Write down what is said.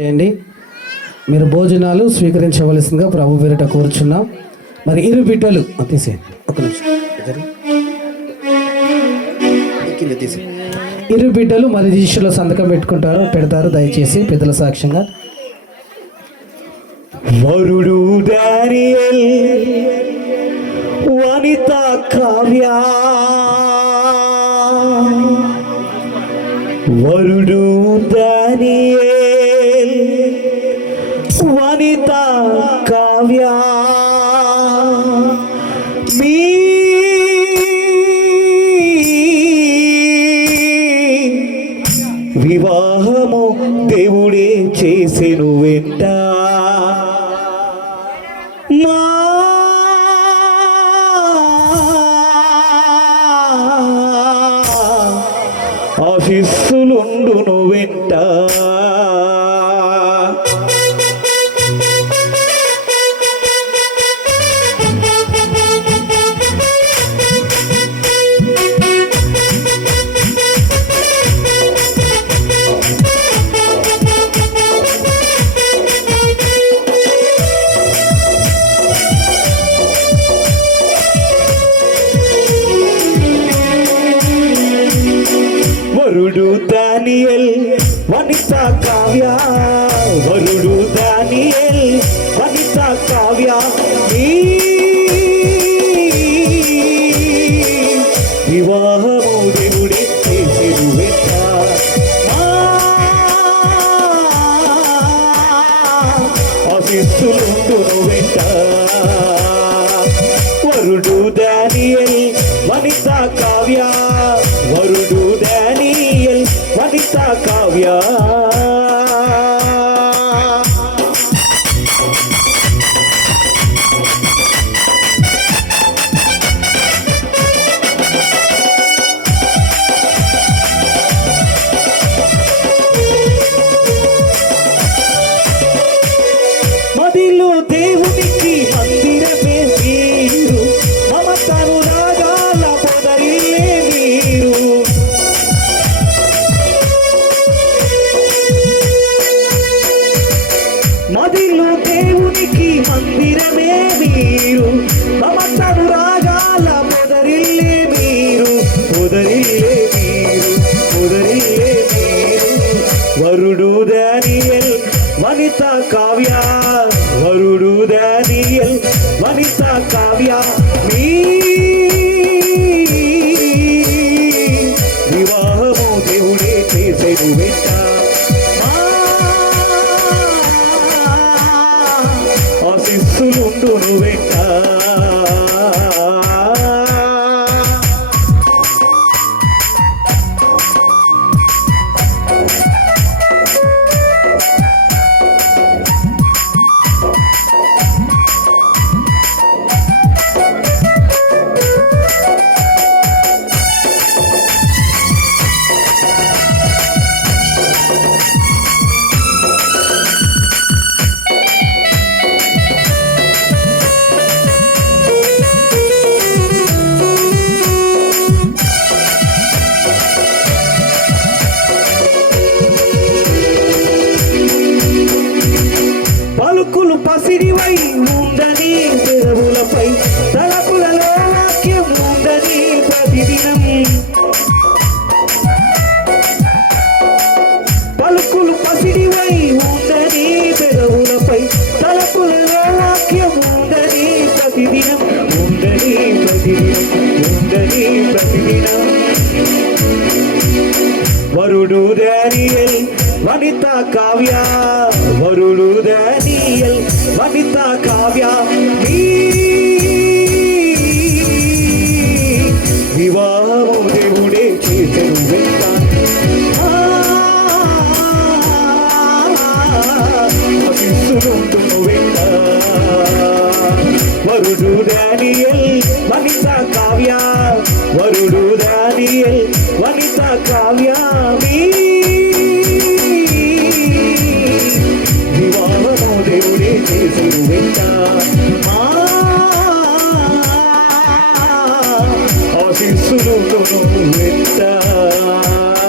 చేయండి మీరు భోజనాలు స్వీకరించవలసిందిగా ప్రభు పేరిట కోరుచున్నాం మరి ఇరు బిడ్డలు తీసేయండి ఇరు బిడ్డలు మరి శిష్యులు సంతకం పెట్టుకుంటారు పెడతారు దయచేసి పెద్దల సాక్ష్యంగా వరుడు వనిత కావ్య వరుడు దానియ దేవుడే చేసేను వెంట మా ఆశిస్సులుండును వెంట வருடு Daniel Vanitha Kavya வருடு Daniel Vanitha Kavya வருடு Daniel Vanitha Kavya కన్నీళ్ళు దేవునికి మందిరమే మీరు మమతను రాగాల మొదరిల్లే మీరు మొదరిల్లే మీరు మొదరిల్లే మీరు వరుడు దానియల్ వనిత కావ్య వరుడు దానియల్ వనిత కావ్య మీ వివాహము దేవుడే చేసేది ಕೂಡುವೆಟ್ಟ சிறிவை மூந்தனி திருவுலப்பை தளபுலலோக்கியம் மூந்தனி பிரதிதினம் பலுக்குழு பசிடிவை மூந்தனி பெருவுலப்பை தளபுலலோக்கியம் மூந்தனி பிரதிதினம் மூந்தனி பிரதிதினம் மூந்தனி பிரதிதினம் வருடூதறியல் வனிதா காவ்யா வருளுதனியல் வனிதா காவ்யா விவாகம் தேவுடே சேர்த்தும் வெற்றும் வருடு Daniel Vanitha Kavya வருடு Daniel shoe ಕೂಡ